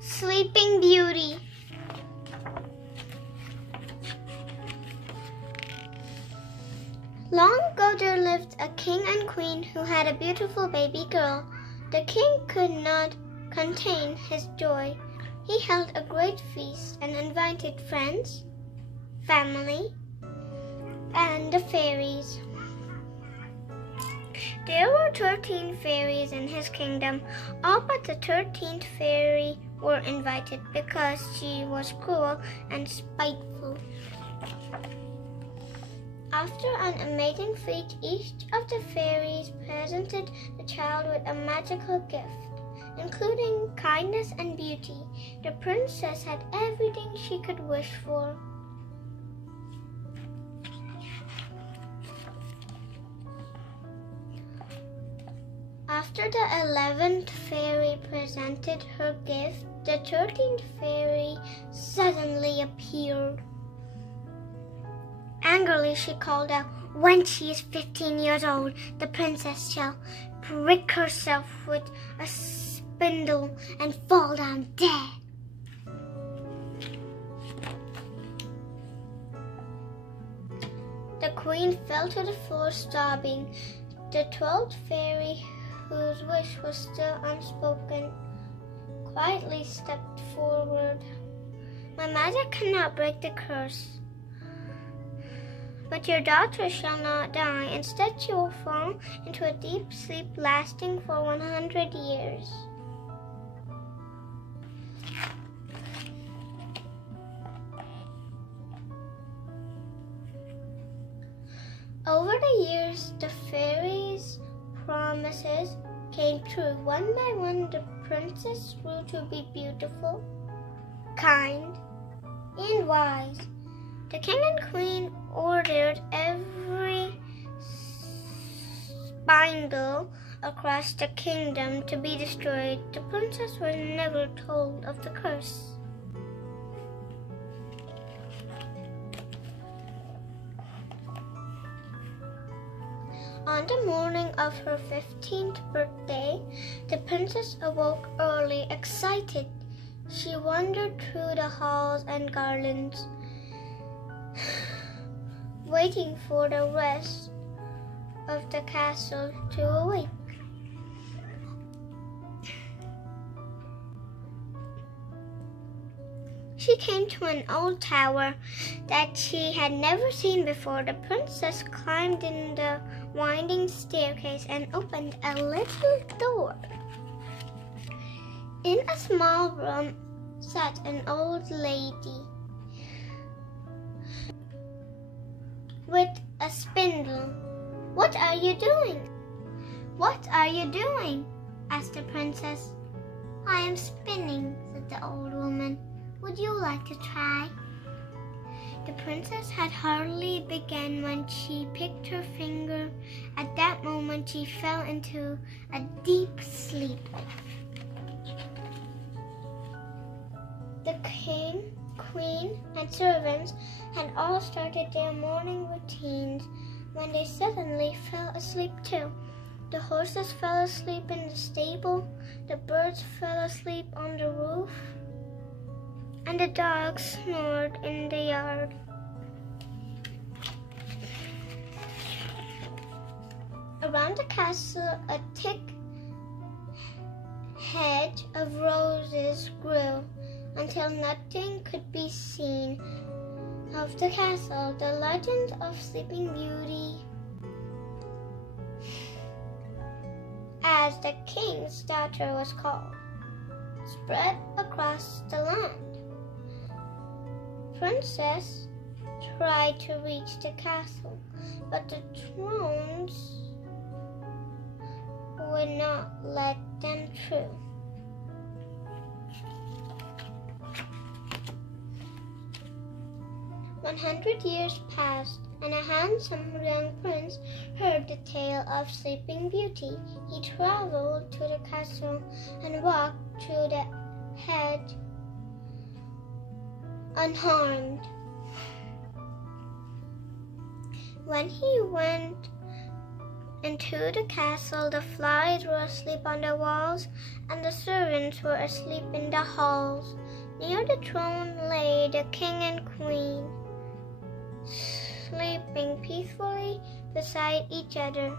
Sleeping Beauty. Long ago there lived a king and queen who had a beautiful baby girl. The king could not contain his joy. He held a great feast and invited friends, family, and the fairies. There were 13 fairies in his kingdom. All but the 13th fairy were invited because she was cruel and spiteful. After an amazing feast, each of the fairies presented the child with a magical gift, including kindness and beauty. The princess had everything she could wish for. After the 11th fairy presented her gift, the 13th fairy suddenly appeared. Angrily, she called out, "When she is 15 years old, the princess shall prick herself with a spindle and fall down dead." The queen fell to the floor sobbing. The 12th fairy, whose wish was still unspoken, quietly stepped forward. "My magic cannot break the curse, but your daughter shall not die. Instead, she will fall into a deep sleep lasting for 100 years. Over the years, the fairies' promises came true. One by one, the princess grew to be beautiful, kind, and wise. The king and queen ordered every spindle across the kingdom to be destroyed. The princess was never told of the curse. On the morning of her 15th birthday, the princess awoke early, excited. She wandered through the halls and gardens, waiting for the rest of the castle to awake. She came to an old tower that she had never seen before. The princess climbed in the winding staircase and opened a little door. In a small room sat an old lady with a spindle. "What are you doing?" "What are you doing?" asked the princess. "I am spinning," said the old woman. "Would you like to try?" The princess had hardly begun when she picked her finger. At that moment, she fell into a deep sleep. The king, queen, and servants had all started their morning routines when they suddenly fell asleep too. The horses fell asleep in the stable, the birds fell asleep on the roof, and the dogs snored in the yard. Around the castle, a thick hedge of roses grew until nothing could be seen of the castle. The legend of Sleeping Beauty, as the king's daughter was called, spread across the land. Princess tried to reach the castle, but the drones would not let them through. "100 years passed, and a handsome young prince heard the tale of Sleeping Beauty. He traveled to the castle and walked through the hedge unharmed. When he went Into the castle, the flies were asleep on the walls, and the servants were asleep in the halls. Near the throne lay the king and queen, sleeping peacefully beside each other.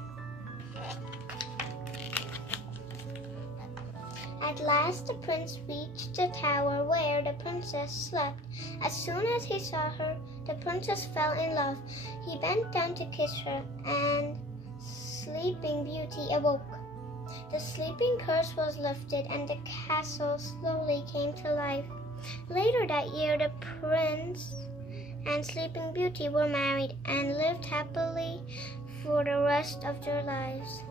At last the prince reached the tower where the princess slept. As soon as he saw her, the princess fell in love. He bent down to kiss her, and Sleeping Beauty awoke. The sleeping curse was lifted, and the castle slowly came to life. Later that year, the prince and Sleeping Beauty were married and lived happily for the rest of their lives.